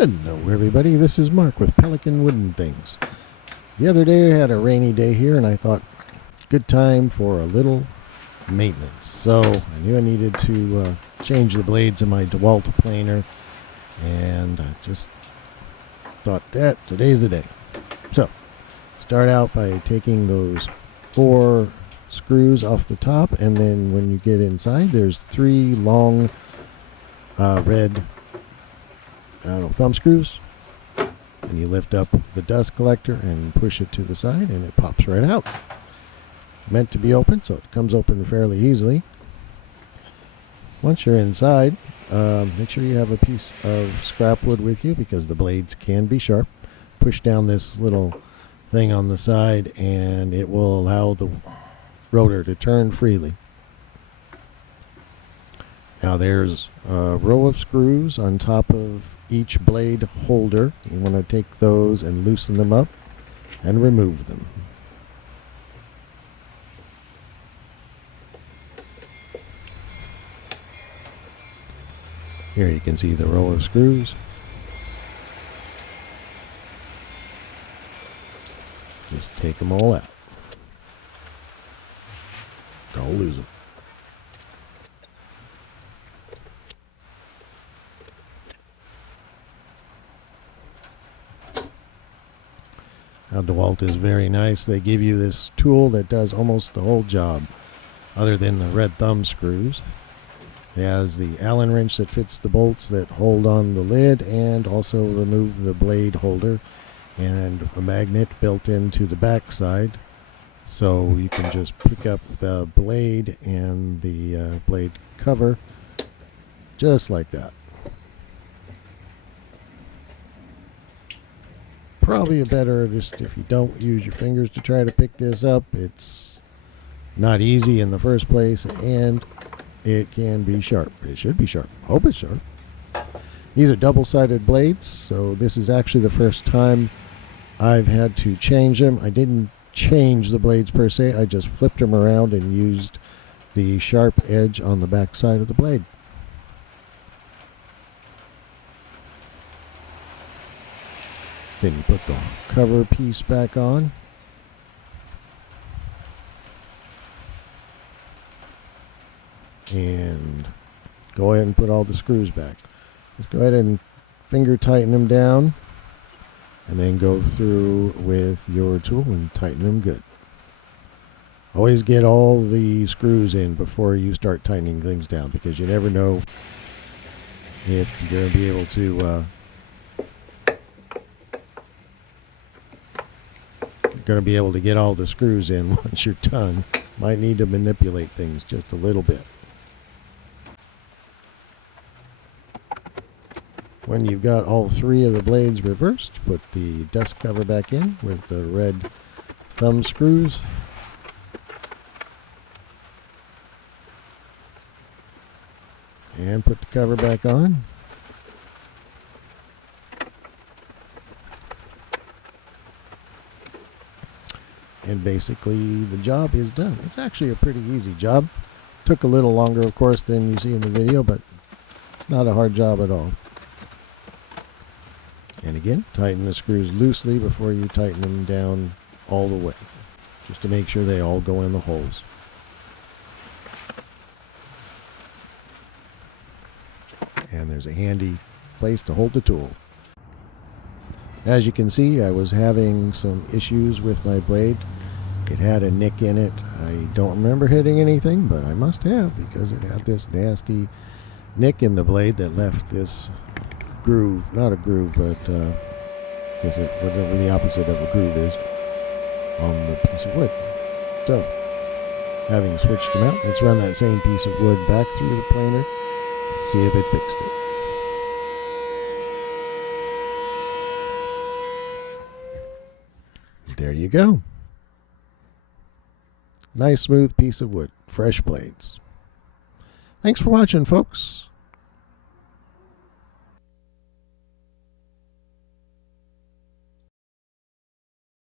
Hello everybody, this is Mark with Pelican Wooden Things. The other day I had a rainy day here and I thought, good time for a little maintenance. So I knew I needed to change the blades of my Dewalt Planer, and I just thought that today's the day. So start out by taking those 4 screws off the top, and then when you get inside there's 3 long red thumb screws, and you lift up the dust collector and push it to the side and it pops right out. Meant to be open, so it comes open fairly easily. Once you're inside, make sure you have a piece of scrap wood with you because the blades can be sharp. Push down this little thing on the side and it will allow the rotor to turn freely. Now there's a row of screws on top of each blade holder. You want to take those and loosen them up and remove them. Here you can see the row of screws. Just take them all out. Don't lose them. Now Dewalt is very nice. They give you this tool that does almost the whole job, other than the red thumb screws. It has the Allen wrench that fits the bolts that hold on the lid and also remove the blade holder, and a magnet built into the back side, so you can just pick up the blade and the blade cover just like that. Probably better just if you don't use your fingers to try to pick this up. It's not easy in the first place, and it can be sharp. It should be sharp. Hope it's sharp. These are double-sided blades, so this is actually the first time I've had to change them. I didn't change the blades per se. I just flipped them around and used the sharp edge on the back side of the blade. Then you put the cover piece back on. And go ahead and put all the screws back. Just go ahead and finger tighten them down, and then go through with your tool and tighten them good. Always get all the screws in before you start tightening things down, because you never know if you're going to be able to get all the screws in once you're done. Might need to manipulate things just a little bit. When you've got all 3 of the blades reversed, put the dust cover back in with the red thumb screws. And put the cover back on. And basically the job is done. It's actually a pretty easy job. Took a little longer, of course, than you see in the video, but not a hard job at all. And again, tighten the screws loosely before you tighten them down all the way, just to make sure they all go in the holes. And there's a handy place to hold the tool. As you can see, I was having some issues with my blade. It had a nick in it. I don't remember hitting anything, but I must have, because it had this nasty nick in the blade that left this groove, not a groove, but whatever the opposite of a groove is, on the piece of wood. So, having switched them out, let's run that same piece of wood back through the planer and see if it fixed it. There you go. Nice smooth piece of wood. Fresh blades. Thanks for watching, folks.